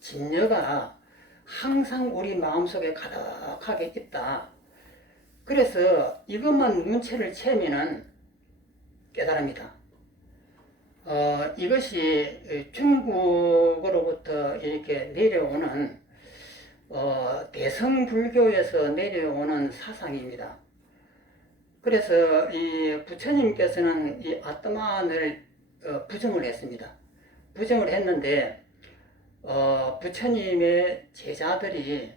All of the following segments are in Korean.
진여가 항상 우리 마음속에 가득하게 있다. 그래서 이것만 눈치를 채면은 깨달음이다. 이것이 중국으로부터 이렇게 내려오는 대성불교에서 내려오는 사상입니다. 그래서 이 부처님께서는 이 아트만을 부정을 했습니다. 부정을 했는데 부처님의 제자들이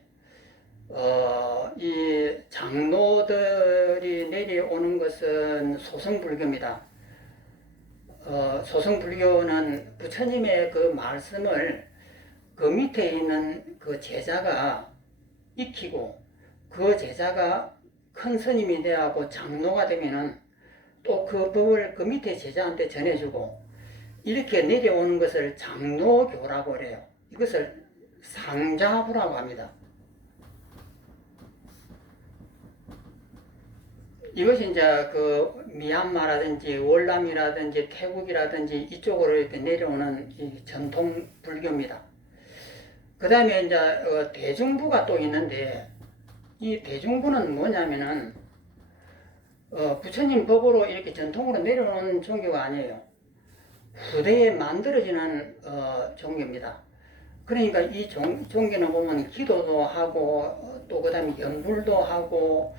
이 장로들이 내려오는 것은 소승불교입니다. 소승불교는 부처님의 그 말씀을 그 밑에 있는 그 제자가 익히고 그 제자가 큰 스님이 되어고 장로가 되면은 또 그 법을 그 밑에 제자한테 전해주고 이렇게 내려오는 것을 장로교라고 그래요. 이것을 상자부라고 합니다. 이것이 이제 그 미얀마라든지 월남이라든지 태국이라든지 이쪽으로 이렇게 내려오는 이 전통 불교입니다. 그 다음에 이제 대중부가 또 있는데 이 대중부는 뭐냐면은 부처님 법으로 이렇게 전통으로 내려오는 종교가 아니에요. 후대에 만들어지는 종교입니다. 그러니까 이 종교는 보면 기도도 하고 또 그 다음에 연불도 하고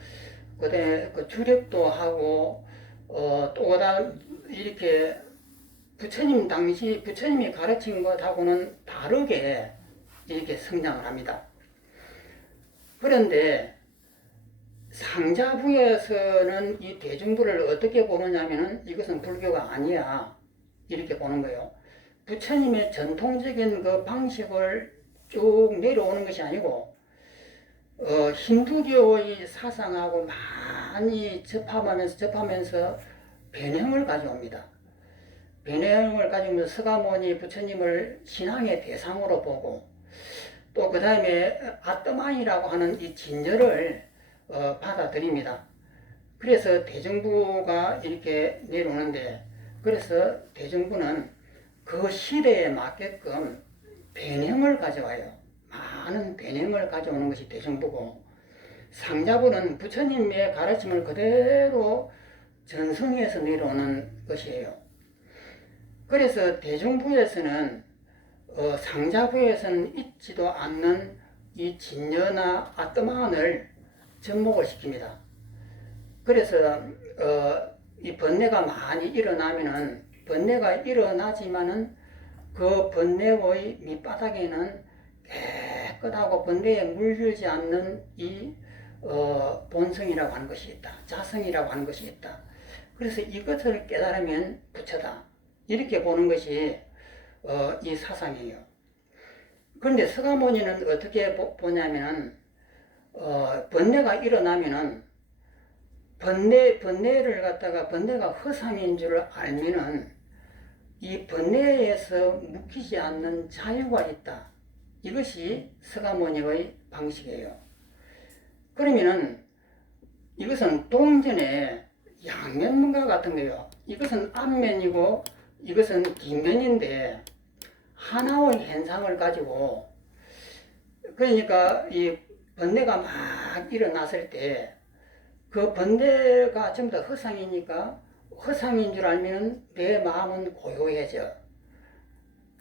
그다음에 그 주력도 하고 또 그다음 이렇게 부처님 당시 부처님이 가르친 것하고는 다르게 이렇게 성장을 합니다. 그런데 상자부에서는 이 대중부를 어떻게 보느냐면은 이것은 불교가 아니야 이렇게 보는 거예요. 부처님의 전통적인 그 방식을 쭉 내려오는 것이 아니고 힌두교의 사상하고 많이 접하면서 변형을 가져옵니다. 변형을 가지면서 서가모니 부처님을 신앙의 대상으로 보고 또 그 다음에 아트만이라고 하는 이 진여를 받아들입니다. 그래서 대중부가 이렇게 내려오는데 그래서 대중부는 그 시대에 맞게끔 변형을 가져와요. 많은 변형을 가져오는 것이 대중부고 상자부는 부처님의 가르침을 그대로 전승해서 내려오는 것이에요. 그래서 대중부에서는 상자부에서는 있지도 않는 이 진여나 아트만을 접목을 시킵니다. 그래서 이 번뇌가 많이 일어나면은 번뇌가 일어나지만은 그 번뇌의 밑바닥에는 깨끗하고 번뇌에 물들지 않는 이 본성이라고 하는 것이 있다. 자성이라고 하는 것이 있다. 그래서 이것을 깨달으면 부처다. 이렇게 보는 것이 이 사상이에요. 그런데 서가모니는 어떻게 보냐면은 번뇌가 일어나면은 번뇌를 갖다가 번뇌가 허상인 줄 알면은 이 번뇌에서 묶이지 않는 자유가 있다. 이것이 서가모니의 방식이에요. 그러면은 이것은 동전의 양면과 같은 거예요. 이것은 앞면이고 이것은 뒷면인데 하나의 현상을 가지고 그러니까 이 번뇌가 막 일어났을 때 그 번뇌가 전부 다 허상이니까 허상인 줄 알면 내 마음은 고요해져.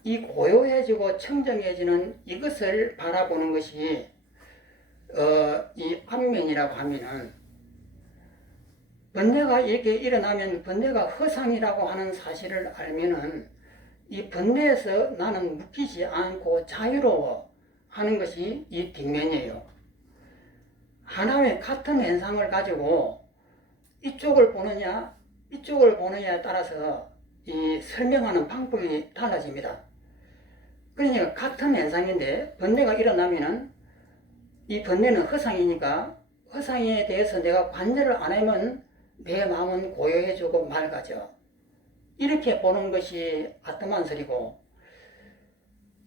이 고요해지고 청정해지는 이것을 바라보는 것이 이 앞면이라고 하면은 번뇌가 이렇게 일어나면 번뇌가 허상이라고 하는 사실을 알면은 이 번뇌에서 나는 묶이지 않고 자유로워 하는 것이 이 뒷면이에요. 하나의 같은 현상을 가지고 이쪽을 보느냐 이쪽을 보느냐에 따라서 이 설명하는 방법이 달라집니다. 그러니까 같은 현상인데 번뇌가 일어나면은 이 번뇌는 허상이니까 허상에 대해서 내가 관여를 안 하면 내 마음은 고요해지고 맑아져. 이렇게 보는 것이 아트만설이고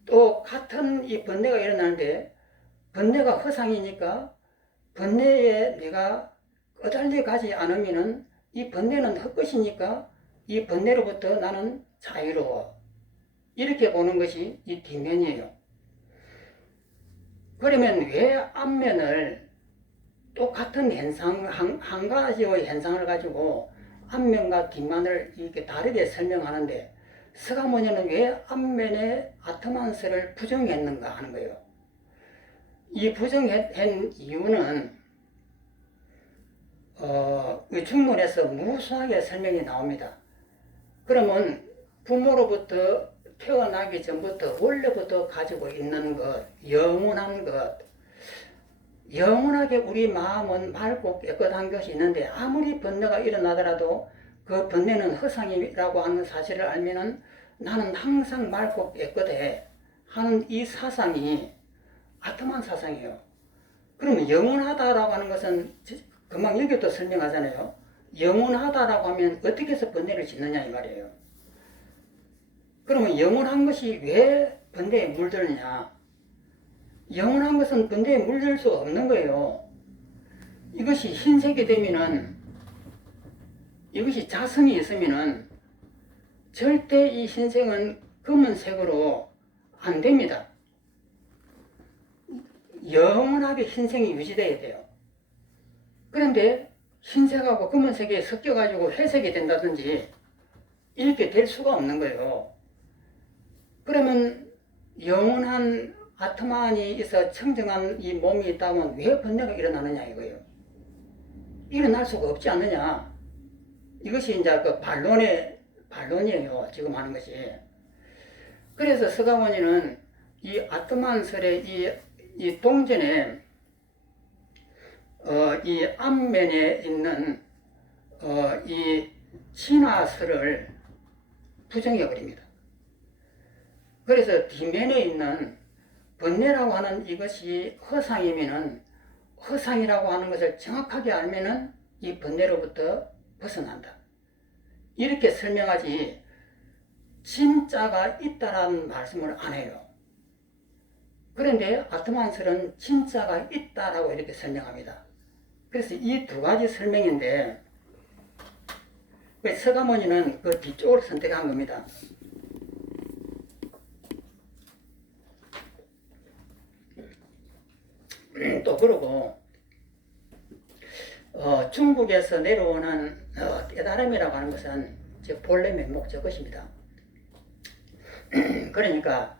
또 같은 이 번뇌가 일어나는데 번뇌가 허상이니까 번뇌에 내가 끄달려 가지 않으면은 이 번뇌는 헛것이니까 이 번뇌로부터 나는 자유로워. 이렇게 보는 것이 이 뒷면이에요. 그러면 왜 앞면을 똑같은 현상, 한 가지의 현상을 가지고 앞면과 뒷면을 이렇게 다르게 설명하는데 서가모니는 왜 앞면에 아트만스를 부정했는가 하는 거예요. 이 부정한 이유는 중문에서 무수하게 설명이 나옵니다. 그러면 부모로부터 태어나기 전부터 원래부터 가지고 있는 것, 영원한 것, 영원하게 우리 마음은 맑고 깨끗한 것이 있는데 아무리 번뇌가 일어나더라도 그 번뇌는 허상이라고 하는 사실을 알면은 나는 항상 맑고 깨끗해 하는 이 사상이 아트만 사상이에요. 그러면 영원하다라고 하는 것은 금방 여기도 설명하잖아요. 영원하다라고 하면 어떻게 해서 번뇌를 짓느냐 이 말이에요. 그러면 영원한 것이 왜 번뇌에 물들느냐? 영원한 것은 번뇌에 물들 수 없는 거예요. 이것이 흰색이 되면은, 이것이 자성이 있으면은 절대 이 흰색은 검은색으로 안 됩니다. 영원하게 흰색이 유지되어야 돼요. 그런데 흰색하고 검은색이 섞여가지고 회색이 된다든지 이렇게 될 수가 없는 거예요. 그러면 영원한 아트만이 있어 청정한 이 몸이 있다면 왜 번뇌가 일어나느냐 이거예요. 일어날 수가 없지 않느냐. 이것이 이제 그 반론이에요. 지금 하는 것이. 그래서 서가모니는 이 아트만설의 이 동전에 이 앞면에 있는 이 진화설을 부정해 버립니다. 그래서 뒷면에 있는 번뇌라고 하는 이것이 허상이면은 허상이라고 하는 것을 정확하게 알면은 이 번뇌로부터 벗어난다. 이렇게 설명하지 진짜가 있다라는 말씀을 안 해요. 그런데 아트만설은 진짜가 있다라고 이렇게 설명합니다. 그래서 이 두 가지 설명인데 서가모니는 그 뒤쪽을 선택한 겁니다. 또 그러고 중국에서 내려오는 깨달음이라고 하는 것은 즉 본래 면목 저것입니다. 그러니까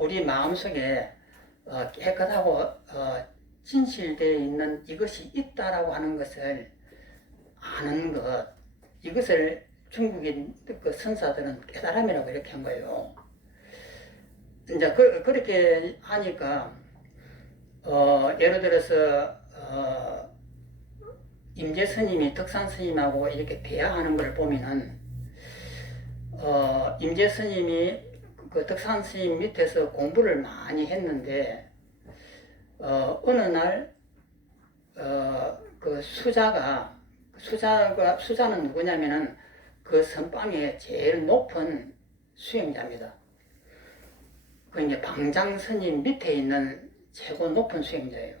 우리 마음속에 깨끗하고 진실되어 있는 이것이 있다라고 하는 것을 아는 것, 이것을 중국인 그 선사들은 깨달음이라고 이렇게 한 거예요. 이제 그렇게 하니까 예를 들어서 임재 스님이 덕산 스님하고 이렇게 대화하는 걸 보면은 임재 스님이 그 덕산 스님 밑에서 공부를 많이 했는데 어느 날 그 수자는 누구냐면은 그 선방에 제일 높은 수행자입니다. 그 이제 방장 스님 밑에 있는 최고 높은 수행자예요.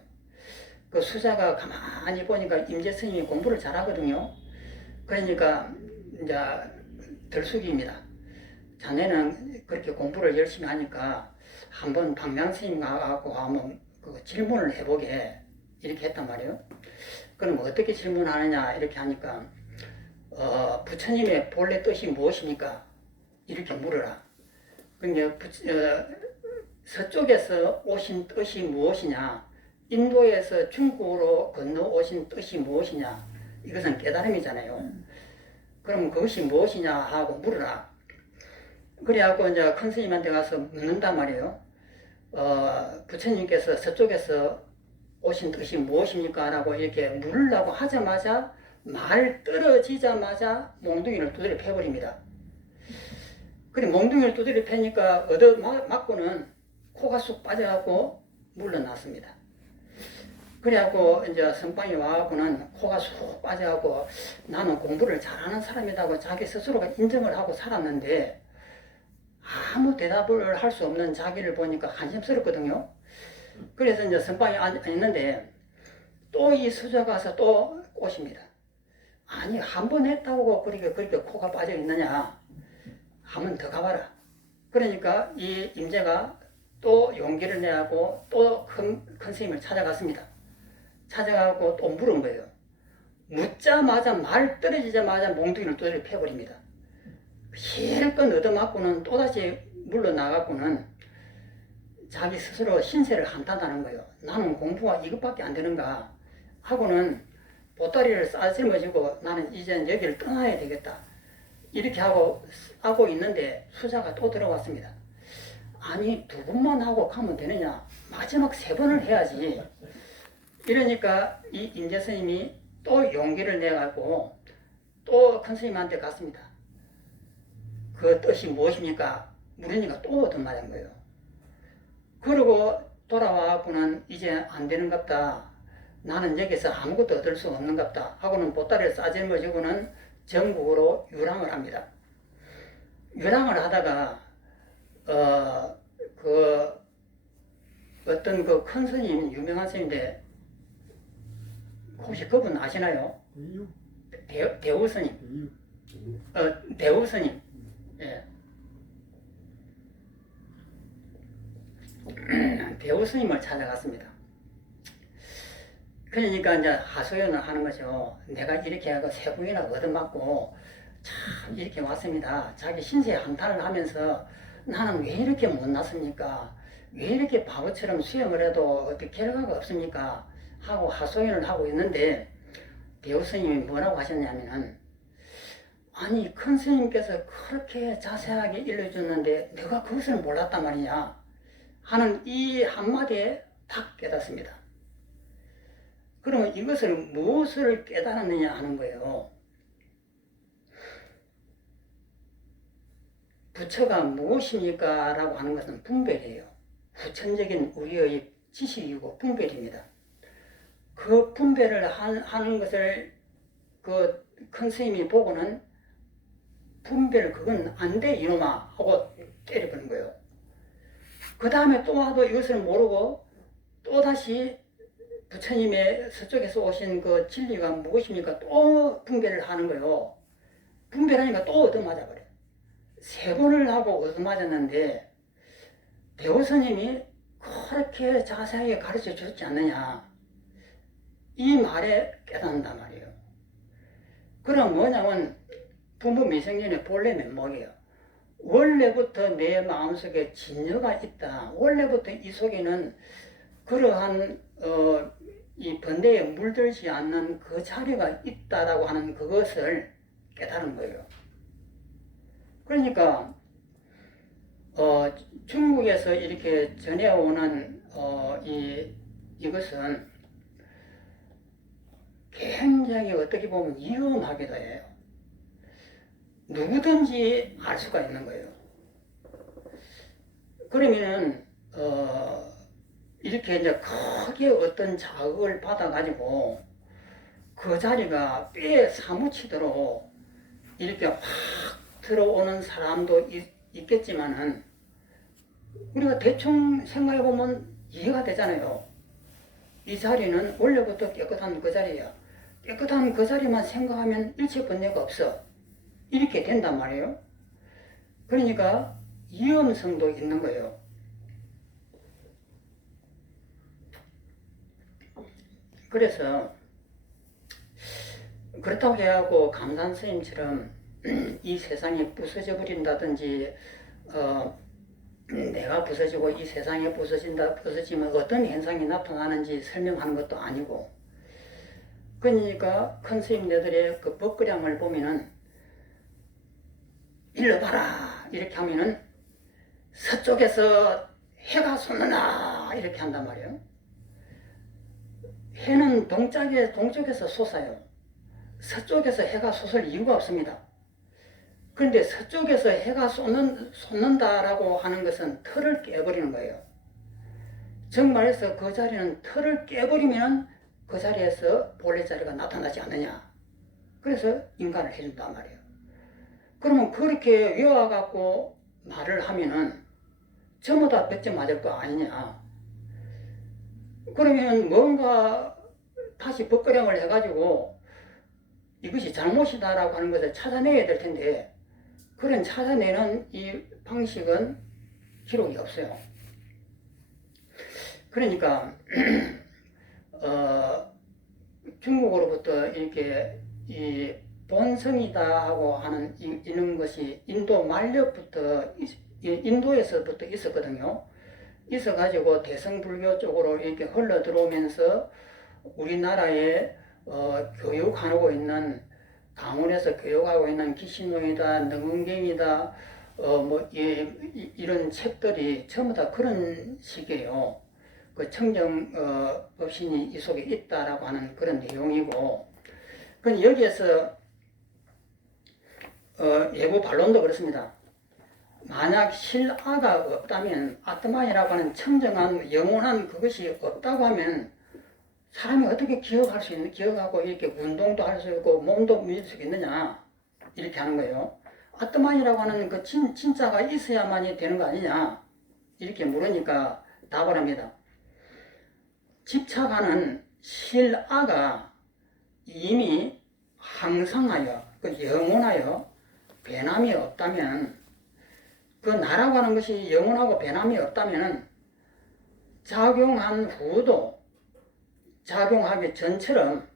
그 수자가 가만히 보니까 임재 스님이 공부를 잘하거든요. 그러니까 이제 들쑥입니다. 자네는 그렇게 공부를 열심히 하니까 한번 방장 스님 가갖고 한번 그 질문을 해보게 이렇게 했단 말이에요. 그럼 어떻게 질문하느냐 이렇게 하니까 부처님의 본래 뜻이 무엇입니까? 이렇게 물어라. 그러니까 서쪽에서 오신 뜻이 무엇이냐? 인도에서 중국으로 건너오신 뜻이 무엇이냐? 이것은 깨달음이잖아요. 그럼 그것이 무엇이냐 하고 물어라. 그래갖고 이제 큰 스님한테 가서 묻는단 말이에요. 부처님께서 서쪽에서 오신 뜻이 무엇입니까? 라고 이렇게 물으려고 하자마자 말 떨어지자마자 몽둥이를 두드려 패버립니다. 그래 몽둥이를 두드려 패니까 맞고는 코가 쑥 빠져갖고 물러났습니다. 그래갖고 이제 선방에 와갖고는 코가 쑥 빠져갖고 나는 공부를 잘하는 사람이라고 자기 스스로가 인정을 하고 살았는데 아무 대답을 할 수 없는 자기를 보니까 한심스럽거든요. 그래서 이제 선방에 앉았는데 또 이 수저 가서 또 꼬십니다. 아니 한 번 했다고 그렇게 코가 빠져 있느냐? 한 번 더 가봐라. 그러니까 이 임재가 또 용기를 내고 또 큰 스님을 찾아갔습니다. 찾아가고 또 물은 거예요. 묻자마자 말 떨어지자마자 몽둥이를 두드려 패버립니다. 실컷 얻어맞고는 또다시 물러나갖고는 자기 스스로 신세를 한탄하는 거예요. 나는 공부가 이것밖에 안 되는가 하고는 보따리를 싸질머지고 나는 이제 여기를 떠나야 되겠다. 이렇게 하고 있는데 수자가 또 들어왔습니다. 아니 2번만 하고 가면 되느냐? 마지막 3번을 해야지. 이러니까 이 임재 스님이 또 용기를 내갖고 또 큰 스님한테 갔습니다. 그 뜻이 무엇입니까? 물으니까 또 얻어맞은 거예요. 그러고 돌아와갖고는 이제 안 되는갑다. 나는 여기서 아무것도 얻을 수 없는갑다. 하고는 보따리를 싸질머지고는 전국으로 유랑을 합니다. 유랑을 하다가 어떤 그 큰 스님, 유명한 스님인데 혹시 그분 아시나요? 대우 스님. 대우 스님. 예. 대우 스님을 찾아갔습니다. 그러니까 이제 하소연을 하는 거죠. 내가 이렇게 하고 3번이나 얻어맞고 참 이렇게 왔습니다. 자기 신세 한탄을 하면서 나는 왜 이렇게 못났습니까? 왜 이렇게 바보처럼 수행을 해도 어떻게 결과가 없습니까? 하고 하소연을 하고 있는데 대우 스님이 뭐라고 하셨냐면은 아니 큰 스님께서 그렇게 자세하게 일러줬는데 내가 그것을 몰랐단 말이냐 하는 이 한마디에 딱 깨닫습니다. 그러면 이것을 무엇을 깨달았느냐 하는 거예요. 부처가 무엇입니까? 라고 하는 것은 분별이에요. 후천적인 우리의 지식이고 분별입니다. 그 분별을 하는 것을 그 큰 스님이 보고는 분별 그건 안 돼 이놈아 하고 때려버린 거예요. 그 다음에 또 와도 이것을 모르고 또다시 부처님의 서쪽에서 오신 그 진리가 무엇입니까? 또 분별을 하는 거예요. 분별하니까 또 얻어맞아 버려요. 3번을 하고 얻어맞았는데 대우 스님이 그렇게 자세하게 가르쳐 줬지 않느냐 이 말에 깨닫는단 말이에요. 그럼 뭐냐면 부모 미생년의 본래 면목이에요. 원래부터 내 마음속에 진여가 있다. 원래부터 이 속에는 그러한 이 번뇌에 물들지 않는 그 자리가 있다라고 하는 그것을 깨달은 거예요. 그러니까 중국에서 이렇게 전해오는 이것은 굉장히 어떻게 보면 위험하기도 해요. 누구든지 알 수가 있는 거예요. 그러면은 이렇게 이제 크게 어떤 자극을 받아가지고 그 자리가 뼈에 사무치도록 이렇게 확 들어오는 사람도 있겠지만은 우리가 대충 생각해보면 이해가 되잖아요. 이 자리는 원래부터 깨끗한 그 자리야. 깨끗한 그 자리만 생각하면 일체 번뇌가 없어. 이렇게 된단 말이에요. 그러니까 위험성도 있는 거예요. 그래서 그렇다고 해갖고 감산 스님처럼 이 세상이 부서져 버린다든지 내가 부서지고 이 세상이 부서지면 어떤 현상이 나타나는지 설명하는 것도 아니고, 그러니까 큰 스님네들의 그 법그량을 보면은 일러 봐라 이렇게 하면은 서쪽에서 해가 솟느나 이렇게 한단 말이에요. 해는 동쪽에서 솟아요. 서쪽에서 해가 솟을 이유가 없습니다. 그런데 서쪽에서 해가 솟는다라고 하는 것은 틀을 깨버리는 거예요. 정말해서 그 자리는 틀을 깨버리면 그 자리에서 본래 자리가 나타나지 않느냐. 그래서 인간을 해준단 말이에요. 그러면 그렇게 외워갖고 말을 하면은 전부 다 100점 맞을 거 아니냐. 그러면 뭔가 다시 법거량을 해가지고 이것이 잘못이다라고 하는 것을 찾아내야 될 텐데, 그런 찾아내는 이 방식은 기록이 없어요. 그러니까 중국으로부터 이렇게 이 본성이다 하고 하는 이런 것이 인도 만렵부터 인도에서부터 있었거든요. 있어가지고 대성불교 쪽으로 이렇게 흘러 들어오면서 우리나라에 교육하고 있는 강원에서 교육하고 있는 기신용이다, 능은경이다, 이런 책들이 전부 다 그런 식이에요. 그 청정 법신이 이 속에 있다라고 하는 그런 내용이고, 그 여기에서 예부 반론도 그렇습니다. 만약 실아가 없다면, 아트만이라고 하는 청정한 영원한 그것이 없다고 하면 사람이 어떻게 기억할 수 있는, 기억하고 이렇게 운동도 할 수 있고 몸도 밀 수 있느냐, 이렇게 하는 거예요. 아트만이라고 하는 그 진짜가 있어야만이 되는 거 아니냐, 이렇게 물으니까 답을 합니다. 집착하는 실아가 이미 항상하여, 영원하여 변함이 없다면, 그 나라고 하는 것이 영원하고 변함이 없다면 작용한 후도 작용하기 전처럼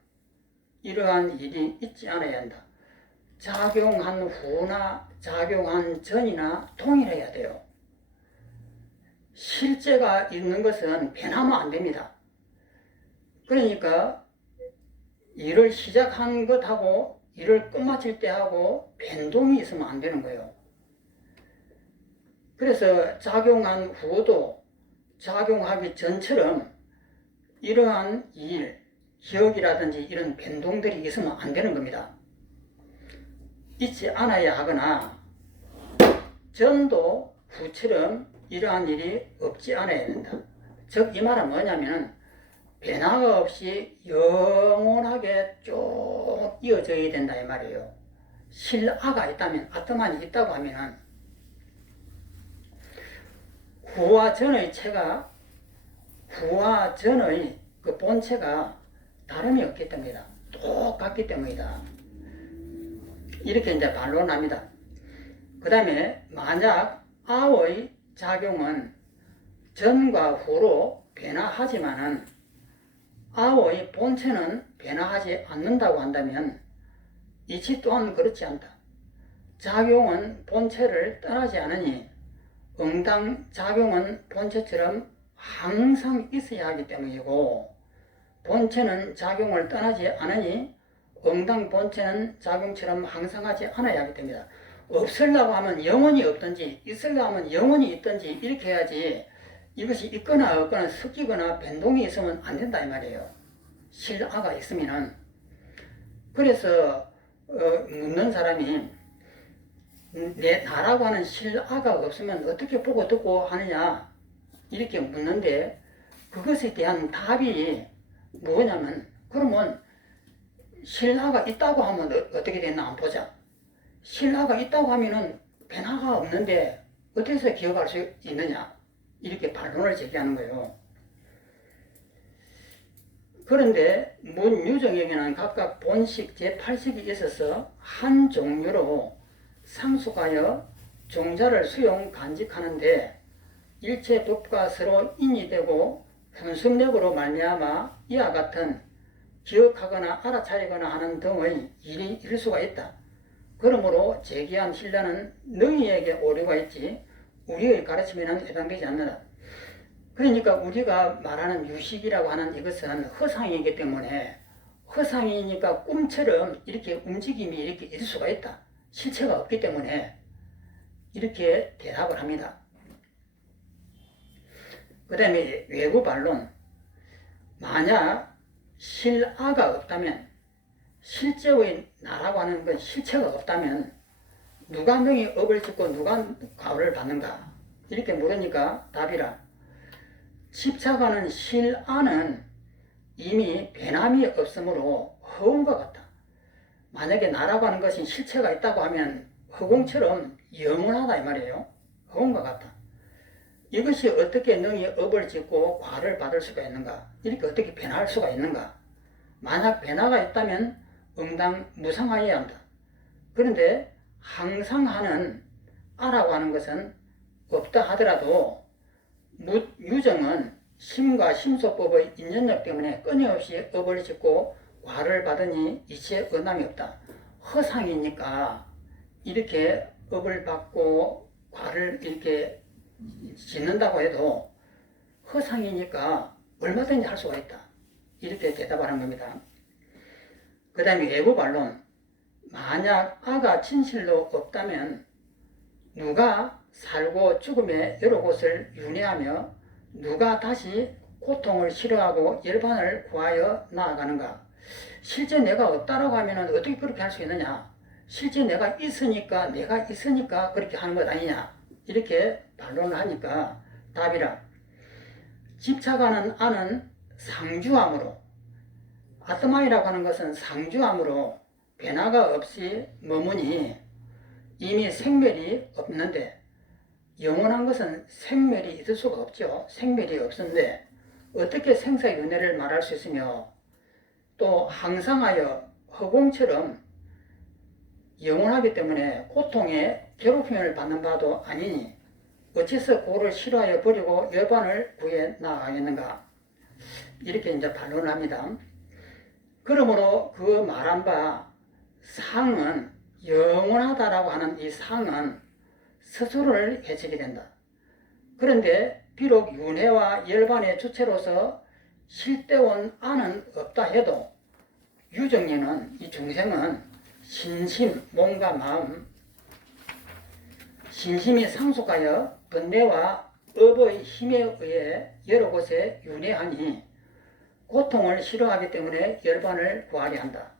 이러한 일이 있지 않아야 한다. 작용한 후나 작용한 전이나 동일해야 돼요. 실제가 있는 것은 변하면 안 됩니다. 그러니까 일을 시작한 것하고 일을 끝마칠 때하고 변동이 있으면 안 되는 거예요. 그래서 작용한 후도 작용하기 전처럼 이러한 일, 기억이라든지 이런 변동들이 있으면 안 되는 겁니다. 있지 않아야 하거나 전도 후처럼 이러한 일이 없지 않아야 된다. 즉 이 말은 뭐냐면 변화가 없이 영원하게 쭉 이어져야 된다 이 말이에요. 실아가 있다면, 아트만이 있다고 하면은 후와 전의 체가, 후와 전의 그 본체가 다름이 없기 때문이다. 똑같기 때문이다. 이렇게 이제 반론합니다. 그 다음에 만약 아의 작용은 전과 후로 변화하지만은 아의 본체는 변화하지 않는다고 한다면 이치 또한 그렇지 않다. 작용은 본체를 떠나지 않으니 응당 작용은 본체처럼 항상 있어야 하기 때문이고, 본체는 작용을 떠나지 않으니 응당 본체는 작용처럼 항상 하지 않아야 하기 때문이다. 없으려고 하면 영원히 없든지 있으려고 하면 영원히 있든지 이렇게 해야지, 이것이 있거나 없거나 섞이거나 변동이 있으면 안 된다 이 말이에요. 실아가 있으면은. 그래서 묻는 사람이 내 나라고 하는 실아가 없으면 어떻게 보고 듣고 하느냐 이렇게 묻는데, 그것에 대한 답이 뭐냐면, 그러면 실아가 있다고 하면 어떻게 됐나 한번 보자. 실아가 있다고 하면은 변화가 없는데 어떻게 해서 기억할 수 있느냐, 이렇게 반론을 제기하는 거예요. 그런데 문유정에게는 각각 본식 제8식이 있어서 한 종류로 상속하여 종자를 수용 간직하는데, 일체 법과 서로 인이되고 분습력으로 말미암아 이와 같은 기억하거나 알아차리거나 하는 등의 일이 있을 수가 있다. 그러므로 제기한 신라는 너희에게 오류가 있지 우리의 가르침에는 해당되지 않는다. 그러니까 우리가 말하는 유식이라고 하는 이것은 허상이기 때문에, 허상이니까 꿈처럼 이렇게 움직임이 이렇게 있을 수가 있다. 실체가 없기 때문에 이렇게 대답을 합니다. 그 다음에 외부 반론. 만약 실아가 없다면, 실제의 나라고 하는 건 실체가 없다면 누가 명의 업을 짓고 누가 과오를 받는가, 이렇게 물으니까 답이라. 집착하는 실아는 이미 변함이 없으므로 허공과 같다. 만약에 나라고 하는 것이 실체가 있다고 하면 허공처럼 영원하다 이 말이에요. 허공과 같다. 이것이 어떻게 능히 업을 짓고 과를 받을 수가 있는가, 이렇게 어떻게 변할 수가 있는가. 만약 변화가 있다면 응당 무상하여야 한다. 그런데 항상 하는 아라고 하는 것은 없다 하더라도 유정은 심과 심소법의 인연력 때문에 끊임없이 업을 짓고 과를 받으니 이치에 언함이 없다. 허상이니까 이렇게 업을 받고 과를 이렇게 짓는다고 해도 허상이니까 얼마든지 할 수가 있다. 이렇게 대답하는 겁니다. 그 다음에 외부 반론. 만약 아가 진실로 없다면 누가 살고 죽음의 여러 곳을 윤회하며 누가 다시 고통을 싫어하고 열반을 구하여 나아가는가? 실제 내가 없다라고 하면 어떻게 그렇게 할 수 있느냐? 실제 내가 있으니까 그렇게 하는 것 아니냐? 이렇게 반론을 하니까 답이라. 집착하는 아는 상주함으로, 아트마이라고 하는 것은 상주함으로 변화가 없이 머무니 이미 생멸이 없는데, 영원한 것은 생멸이 있을 수가 없죠. 생멸이 없는데 어떻게 생사윤회를 말할 수 있으며, 또 항상하여 허공처럼 영원하기 때문에 고통에 괴롭힘을 받는 바도 아니니 어째서 고를 싫어하여 버리고 열반을 구해 나가겠는가? 이렇게 이제 반론을 합니다. 그러므로 그 말한 바 상은 영원하다라고 하는 이 상은 스스로를 해치게 된다. 그런데 비록 윤회와 열반의 주체로서 실대원 안은 없다 해도 유정리는, 이 중생은 신심, 몸과 마음, 신심이 상속하여 번뇌와 업의 힘에 의해 여러 곳에 윤회하니 고통을 싫어하기 때문에 열반을 구하려 한다.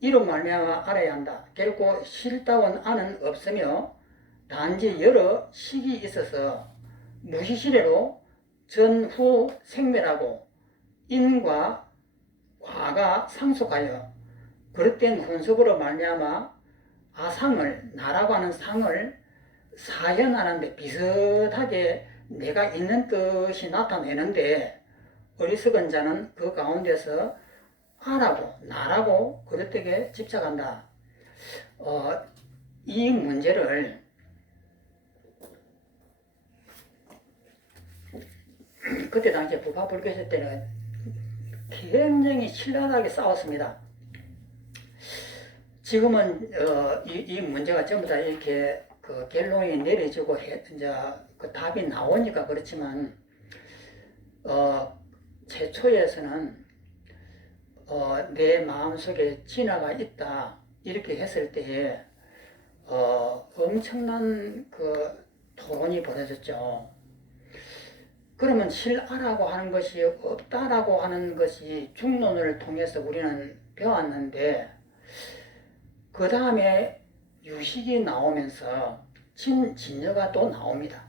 이로 말미암아 알아야 한다. 결코 실다운 안은 없으며 단지 여러 식이 있어서 무시시래로 전후 생멸하고 인과 과가 상속하여 그릇된 혼섭으로 말미암아 아상을, 나라고 하는 상을 사현하는데 비슷하게 내가 있는 뜻이 나타내는데, 어리석은 자는 그 가운데서 아라고, 나라고 그릇되게 집착한다. 이 문제를 그때 당시에 부파불교실 때는 굉장히 신랄하게 싸웠습니다. 지금은 이 문제가 전부 다 이렇게 그 결론이 내려지고 이제 그 답이 나오니까 그렇지만, 최초에서는 내 마음속에 진화가 있다 이렇게 했을 때에 엄청난 그 토론이 벌어졌죠. 그러면 실아라고 하는 것이 없다라고 하는 것이 중론을 통해서 우리는 배웠는데, 그 다음에 유식이 나오면서 진여가 또 나옵니다.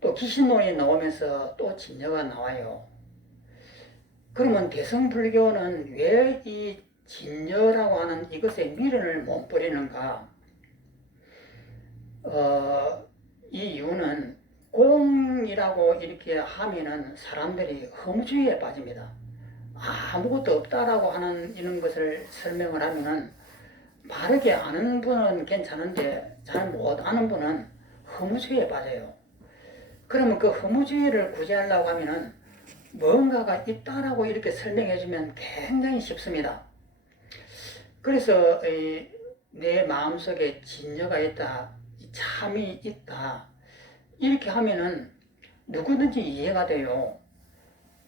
또 기신론이 나오면서 또 진여가 나와요. 그러면 대성불교는 왜 이 진여라고 하는 이것에 미련을 못 버리는가? 이 이유는 공이라고 이렇게 하면은 사람들이 허무주의에 빠집니다. 아무것도 없다라고 하는 이런 것을 설명을 하면은 바르게 아는 분은 괜찮은데 잘 못 아는 분은 허무주의에 빠져요. 그러면 그 허무주의를 구제하려고 하면은 뭔가가 있다라고 이렇게 설명해주면 굉장히 쉽습니다. 그래서 내 마음속에 진여가 있다, 참이 있다, 이렇게 하면은 누구든지 이해가 돼요.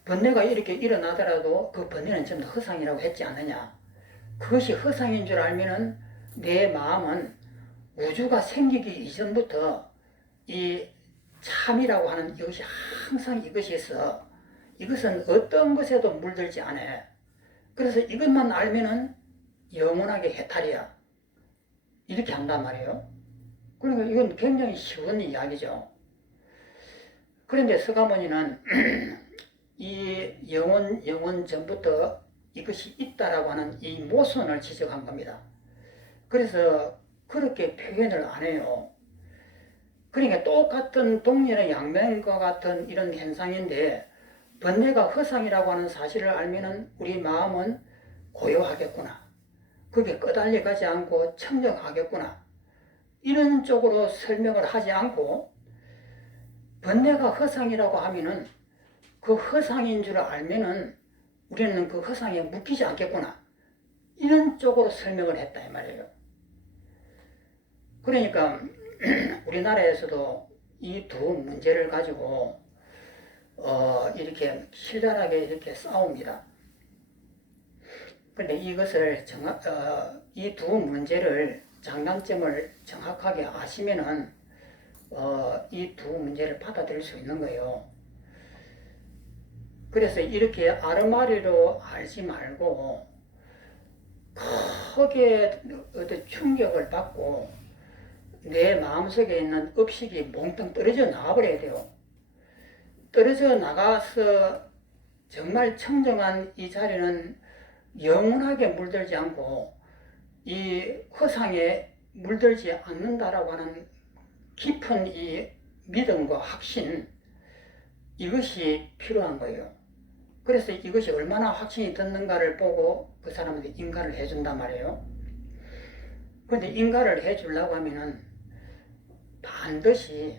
번뇌가 이렇게 일어나더라도 그 번뇌는 전부 허상이라고 했지 않느냐. 그것이 허상인 줄 알면은 내 마음은 우주가 생기기 이전부터 이 참이라고 하는 이것이 항상 이것이 있어. 이것은 어떤 것에도 물들지 않아. 그래서 이것만 알면은 영원하게 해탈이야. 이렇게 한단 말이에요. 그러니까 이건 굉장히 쉬운 이야기죠. 그런데 서가모니는 이 영원 전부터 이것이 있다라고 하는 이 모순을 지적한 겁니다. 그래서 그렇게 표현을 안 해요. 그러니까 똑같은 동일한 양면과 같은 이런 현상인데, 번뇌가 허상이라고 하는 사실을 알면은 우리 마음은 고요하겠구나. 그게 끄달려 가지 않고 청정하겠구나. 이런 쪽으로 설명을 하지 않고 번뇌가 허상이라고 하면은 그 허상인 줄 알면은 우리는 그 허상에 묶이지 않겠구나. 이런 쪽으로 설명을 했다 이 말이에요. 그러니까 우리나라에서도 이 두 문제를 가지고 이렇게 신랄하게 이렇게 싸웁니다. 그런데 이것을 이 두 문제를 장단점을 정확하게 아시면은 이 두 문제를 받아들일 수 있는 거예요. 그래서 이렇게 아르마리로 알지 말고 크게 어떤 충격을 받고 내 마음속에 있는 업식이 몽땅 떨어져 나가버려야 돼요. 떨어져 나가서 정말 청정한 이 자리는 영원하게 물들지 않고 이 허상에 물들지 않는다라고 하는 깊은 이 믿음과 확신, 이것이 필요한 거예요. 그래서 이것이 얼마나 확신이 든는가를 보고 그 사람한테 인가를 해준단 말이에요. 그런데 인가를 해주려고 하면은 반드시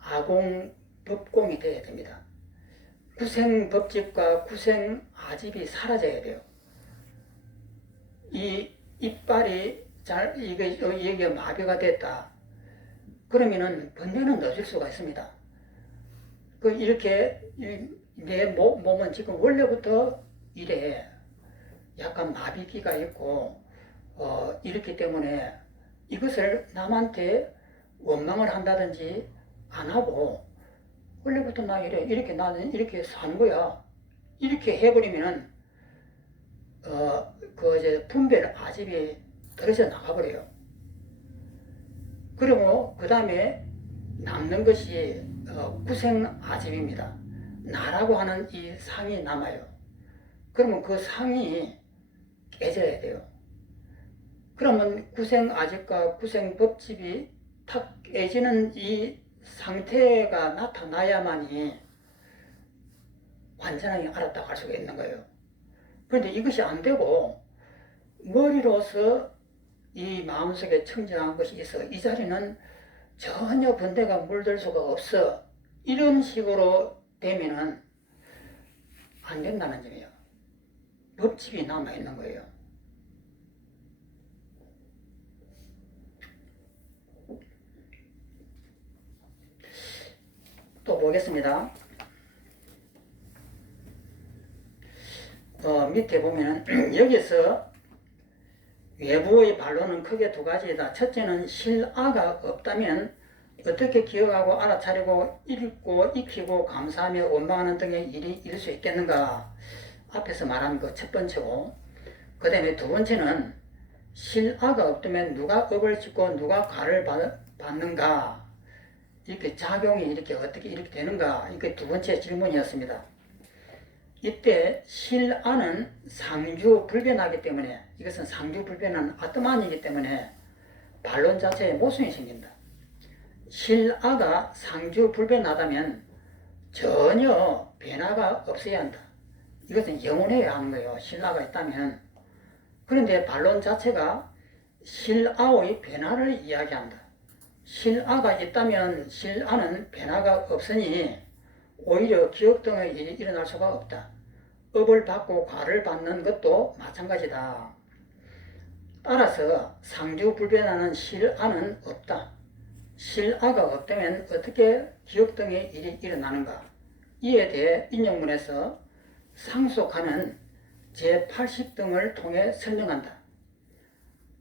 아공법공이 돼야 됩니다. 구생법집과 구생아집이 사라져야 돼요. 이 이빨이 이게 마비가 됐다. 그러면은 번뇌는 넣어줄 수가 있습니다. 이렇게 내 몸은 지금 원래부터 이래 약간 마비기가 있고 이렇기 때문에 이것을 남한테 원망을 한다든지 안 하고 원래부터 나 이래 이렇게 나는 이렇게 사는 거야 이렇게 해버리면은 이제 분별 아집이 떨어져 나가버려요. 그리고 그 다음에 남는 것이 구생 아집입니다. 나라고 하는 이 상이 남아요. 그러면 그 상이 깨져야 돼요. 그러면 구생 아집과 구생 법집이 탁 깨지는 이 상태가 나타나야만이 완전하게 알았다고 할 수가 있는 거예요. 그런데 이것이 안 되고 머리로서 이 마음속에 청정한 것이 있어 이 자리는 전혀 번뇌가 물들 수가 없어 이런 식으로 되면은 안 된다는 점이에요. 법집이 남아있는 거예요. 또 보겠습니다. 밑에 보면은 여기서 외부의 반론은 크게 두 가지이다. 첫째는 실아가 없다면 어떻게 기억하고 알아차리고 읽고 익히고 감사하며 원망하는 등의 일이 있을 수 있겠는가. 앞에서 말한 그 첫 번째고, 그 다음에 두 번째는 실아가 없다면 누가 업을 짓고 누가 가를 받는가. 이렇게 작용이 이렇게 어떻게 이렇게 되는가. 이게 두 번째 질문이었습니다. 이때 실아는 상주불변하기 때문에 이것은 상주불변한 아트만이기 때문에 반론 자체에 모순이 생긴다. 실아가 상주불변하다면 전혀 변화가 없어야 한다. 이것은 영원해야 하는 거예요. 실아가 있다면. 그런데 반론 자체가 실아의 변화를 이야기한다. 실아가 있다면 실아는 변화가 없으니 오히려 기억 등의 일이 일어날 수가 없다. 업을 받고 과를 받는 것도 마찬가지다. 따라서 상주불변하는 실아는 없다. 실아가 없다면 어떻게 기억 등의 일이 일어나는가? 이에 대해 인용문에서 상속하는 제80 등을 통해 설명한다.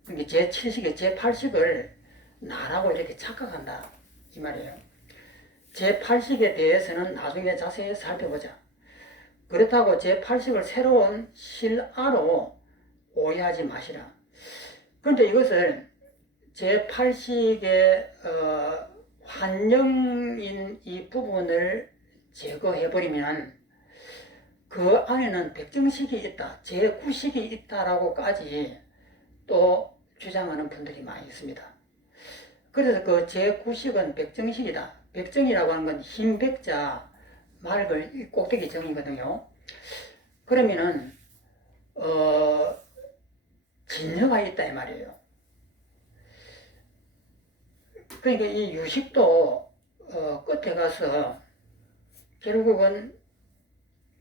제70의 제80을 나라고 이렇게 착각한다. 이 말이에요. 제80에 대해서는 나중에 자세히 살펴보자. 그렇다고 제80을 새로운 실아로 오해하지 마시라. 그런데 이것을 제80의 환영인 이 부분을 제거해버리면 그 안에는 백정식이 있다, 제9식이 있다라고까지 또 주장하는 분들이 많이 있습니다. 그래서 그 제9식은 백정식이다. 백정이라고 하는 건 흰 백자, 맑을 꼭대기 정이거든요. 그러면은 진여가 있다 이 말이에요. 그러니까 이 유식도 끝에 가서 결국은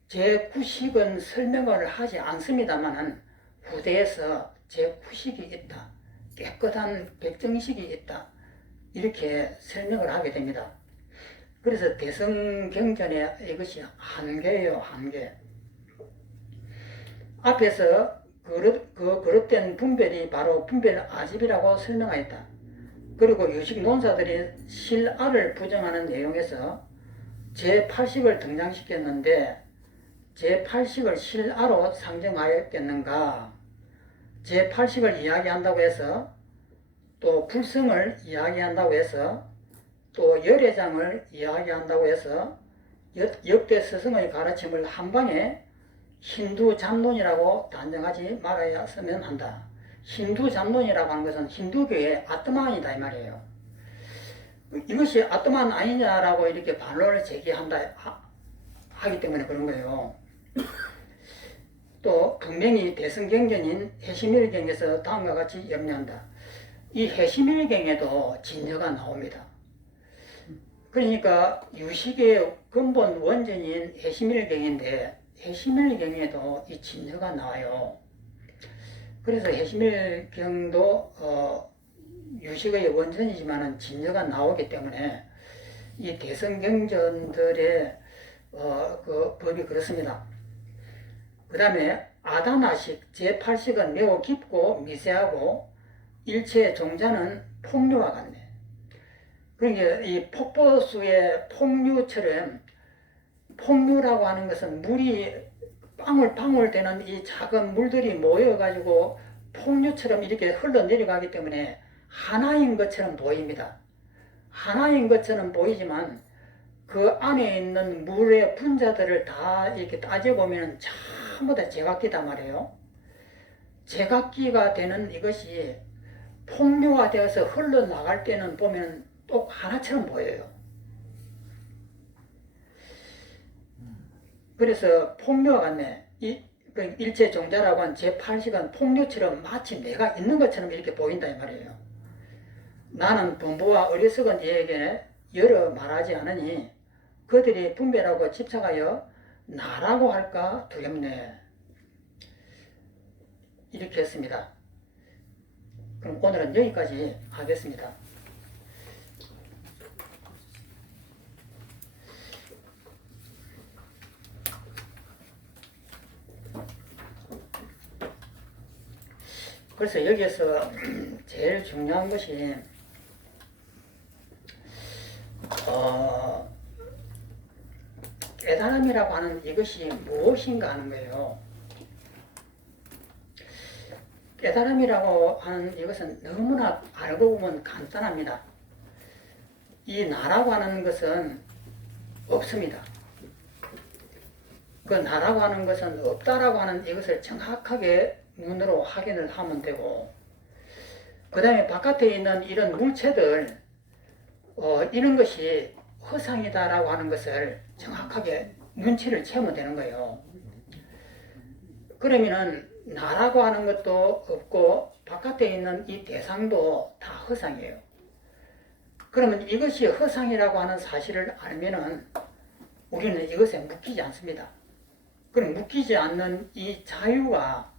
제 구식은 설명을 하지 않습니다만은 후대에서 제 구식이 있다. 깨끗한 백정식이 있다. 이렇게 설명을 하게 됩니다. 그래서 대성경전에 이것이 한계예요, 한계. 앞에서 그릇된 분별이 바로 분별 아집이라고 설명하였다. 그리고 유식 논사들이 실아를 부정하는 내용에서 제8식을 등장시켰는데 제8식을 실아로 상정하였겠는가? 제8식을 이야기한다고 해서 또 불성을 이야기한다고 해서 또 열애장을 이야기한다고 해서 역대 스승의 가르침을 한방에 힌두 잠론이라고 단정하지 말아야만 한다. 힌두 잠론이라고 하는 것은 힌두교의 아트만이다 이 말이에요. 이것이 아트만 아니냐라고 이렇게 반론을 제기한다 하기 때문에 그런 거예요. 또 분명히 대승경전인 해시밀경에서 다음과 같이 염려한다. 이 해시밀경에도 진여가 나옵니다. 그러니까 유식의 근본 원전인 해시밀경인데 해시밀경에도 이 진여가 나와요. 그래서 해시밀경도 유식의 원전이지만은 진여가 나오기 때문에 이 대성경전들의 그 법이 그렇습니다. 그 다음에 아다나식 제8식은 매우 깊고 미세하고 일체 종자는 폭류와 같네. 그러니까 이 폭포수의 폭류처럼 폭류라고 하는 것은 물이 방울방울 되는 이 작은 물들이 모여가지고 폭류처럼 이렇게 흘러내려가기 때문에 하나인 것처럼 보입니다. 하나인 것처럼 보이지만 그 안에 있는 물의 분자들을 다 이렇게 따져보면 전부 다 제각기단 말이에요. 제각기가 되는 이것이 폭류화되어서 흘러나갈 때는 보면 또 하나처럼 보여요. 그래서 폭류와 같네. 일체 종자라고 한 제8식은 폭류처럼 마치 내가 있는 것처럼 이렇게 보인다 이 말이에요. 나는 범부와 어리석은 이에게 여러 말하지 않으니 그들이 분별하고 집착하여 나라고 할까 두렵네. 이렇게 했습니다. 그럼 오늘은 여기까지 하겠습니다. 그래서 여기에서 제일 중요한 것이 깨달음이라고 하는 이것이 무엇인가 하는 거예요. 깨달음이라고 하는 이것은 너무나 알고 보면 간단합니다. 이 나라고 하는 것은 없습니다. 그 나라고 하는 것은 없다라고 하는 이것을 정확하게 눈으로 확인을 하면 되고, 그 다음에 바깥에 있는 이런 물체들 이런 것이 허상이다라고 하는 것을 정확하게 눈치를 채우면 되는 거예요. 그러면은 나라고 하는 것도 없고 바깥에 있는 이 대상도 다 허상이에요. 그러면 이것이 허상이라고 하는 사실을 알면은 우리는 이것에 묶이지 않습니다. 그럼 묶이지 않는 이 자유가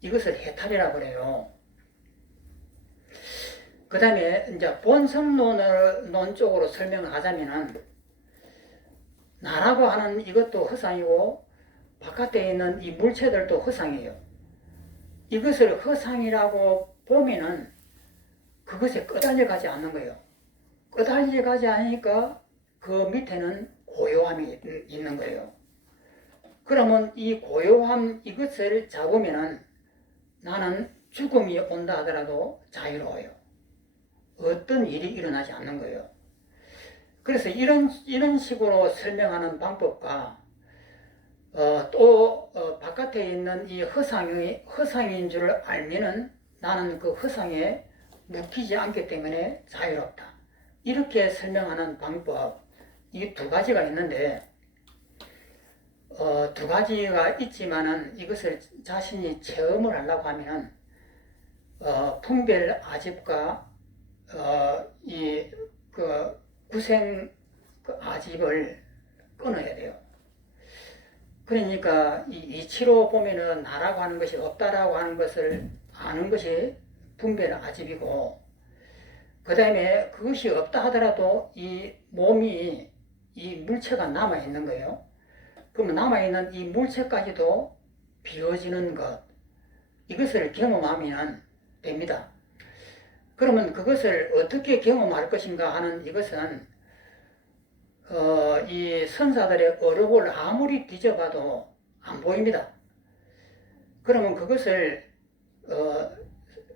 이것을 해탈이라고 그래요. 그 다음에 이제 본성론 쪽으로 설명을 하자면은 나라고 하는 이것도 허상이고 바깥에 있는 이 물체들도 허상이에요. 이것을 허상이라고 보면은 그것에 끄달려 가지 않는 거예요. 끄달려 가지 않으니까 그 밑에는 고요함이 있는 거예요. 그러면 이 고요함 이것을 잡으면은 나는 죽음이 온다 하더라도 자유로워요. 어떤 일이 일어나지 않는 거예요. 그래서 이런 식으로 설명하는 방법과 또 바깥에 있는 이 허상인 줄 알면은 나는 그 허상에 묶이지 않기 때문에 자유롭다. 이렇게 설명하는 방법, 이 두 가지가 있는데 두 가지가 있지만은 이것을 자신이 체험을 하려고 하면 분별 아집과 이 구생 그 아집을 끊어야 돼요. 그러니까 이 이치로 보면은 나라고 하는 것이 없다라고 하는 것을 아는 것이 분별 아집이고, 그 다음에 그것이 없다 하더라도 이 몸이 이 물체가 남아 있는 거예요. 그러면 남아 있는 이 물체까지도 비워지는 것, 이것을 경험하면 됩니다. 그러면 그것을 어떻게 경험할 것인가 하는 이것은 이 선사들의 어록을 아무리 뒤져봐도 안 보입니다. 그러면 그것을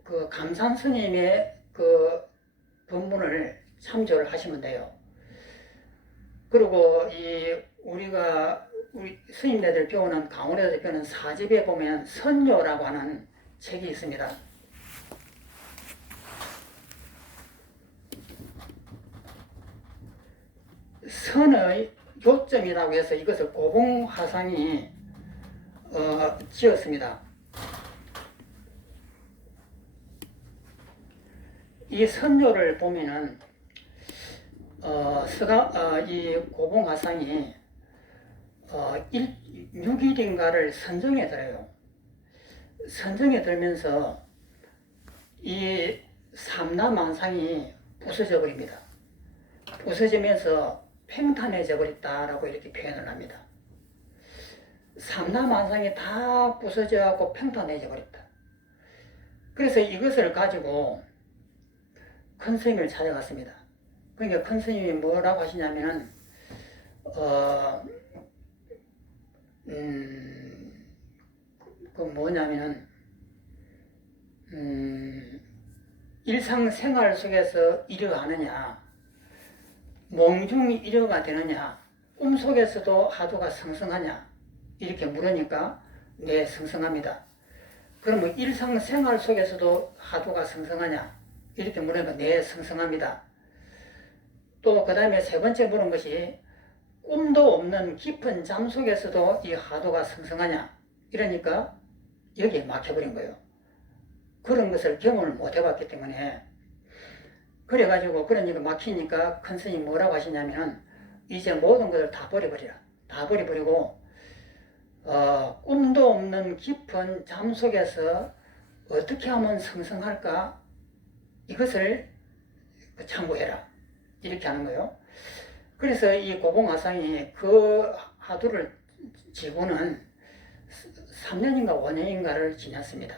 그 감산 스님의 그 법문을 참조를 하시면 돼요. 그리고 우리 스님네들 배우는 강원에서 배우는 사집에 보면 선요라고 하는 책이 있습니다. 선의 요점이라고 해서 이것을 고봉화상이 지었습니다. 이 선조를 보면은 이 고봉화상이 6일인가를 선정에 들어요. 선정에 들면서 이 삼라만상이 부서져 버립니다. 부서지면서 팽탄해져 버렸다라고 이렇게 표현을 합니다. 삼라만상이 다 부서져갖고 팽탄해져 버렸다. 그래서 이것을 가지고 큰 스님을 찾아갔습니다. 그러니까 큰 스님이 뭐라고 하시냐면은 그 뭐냐면은 일상생활 속에서 이뤄가느냐, 몽중이 이뤄가 되느냐, 꿈속에서도 하도가 성성하냐, 이렇게 물으니까 네, 성성합니다. 그러면 일상생활 속에서도 하도가 성성하냐, 이렇게 물으니까 네, 성성합니다. 또 그 다음에 세 번째 물은 것이 꿈도 없는 깊은 잠 속에서도 이 하도가 성성하냐, 이러니까 여기에 막혀버린 거예요. 그런 것을 경험을 못 해봤기 때문에. 그래가지고 그러니까 막히니까 큰 스님이 뭐라고 하시냐면 이제 모든 것을 다 버려버리라. 다 버려버리고 꿈도 없는 깊은 잠 속에서 어떻게 하면 성성할까, 이것을 참고해라, 이렇게 하는 거예요. 그래서 이 고봉화상이 그 하두를 지고는 3년인가 5년인가를 지냈습니다.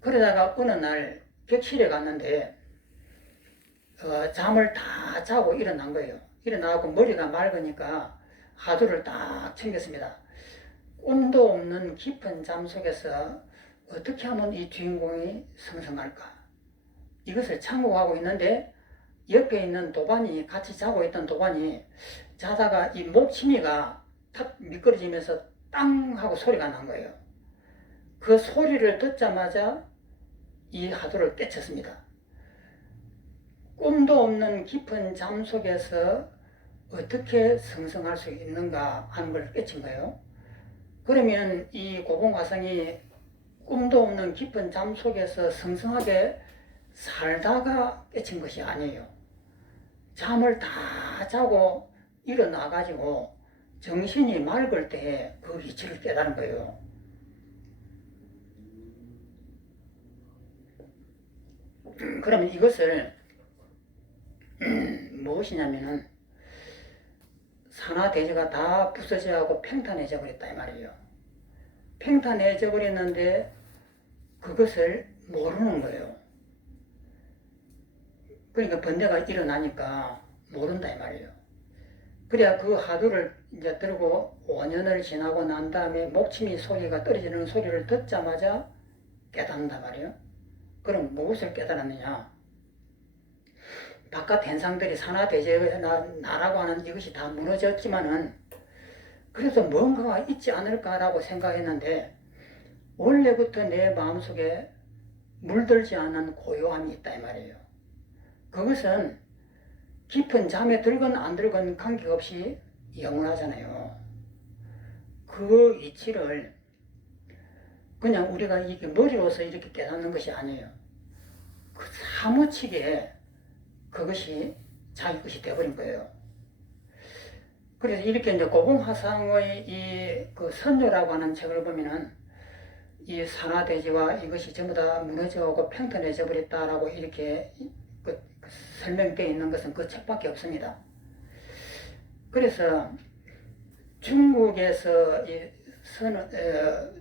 그러다가 어느 날 격실에 갔는데 잠을 다 자고 일어난 거예요. 일어나고 머리가 맑으니까 하두를 딱 챙겼습니다. 꿈도 없는 깊은 잠 속에서 어떻게 하면 이 주인공이 성성할까, 이것을 참고하고 있는데 옆에 있는 도반이, 같이 자고 있던 도반이 자다가 이 목치미가 탁 미끄러지면서 땅 하고 소리가 난 거예요. 그 소리를 듣자마자 이 하두를 깨쳤습니다. 꿈도 없는 깊은 잠 속에서 어떻게 성성할 수 있는가 하는 걸 깨친 거예요. 그러면 이 고봉화상이 꿈도 없는 깊은 잠 속에서 성성하게 살다가 깨친 것이 아니에요. 잠을 다 자고 일어나가지고 정신이 맑을 때 그 위치를 깨달은 거예요. 그러면 이것을 무엇이냐면은 산하대지가 다 부서져가고 팽탄해져 버렸다 이 말이에요. 팽탄해져 버렸는데 그것을 모르는 거예요. 그러니까 번뇌가 일어나니까 모른다 이 말이에요. 그래야 그 하두를 이제 들고 5년을 지나고 난 다음에 목침이 소리가 떨어지는 소리를 듣자마자 깨닫는단 말이에요. 그럼 무엇을 깨달았느냐? 바깥 현상들이 산하대제의 나라고 하는 이것이 다 무너졌지만은 그래도 뭔가가 있지 않을까라고 생각했는데 원래부터 내 마음속에 물들지 않은 고요함이 있다 이 말이에요. 그것은 깊은 잠에 들건 안 들건 관계없이 영원하잖아요. 그 이치를 그냥 우리가 이게 머리로서 이렇게 깨닫는 것이 아니에요. 그 사무치게 그것이 자기 것이 되어버린 거예요. 그래서 이렇게 이제 고봉화상의 이 그 선조라고 하는 책을 보면은 이 산화대지와 이것이 전부 다 무너져고 평탄해져 버렸다라고 이렇게 그 설명되어 있는 것은 그 책밖에 없습니다. 그래서 중국에서 이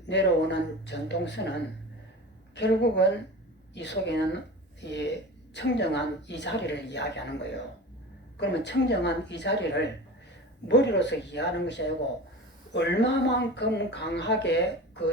내려오는 전통선은 결국은 이 속에는 이 청정한 이 자리를 이야기하는 거예요. 그러면 청정한 이 자리를 머리로서 이해하는 것이 아니고 얼마만큼 강하게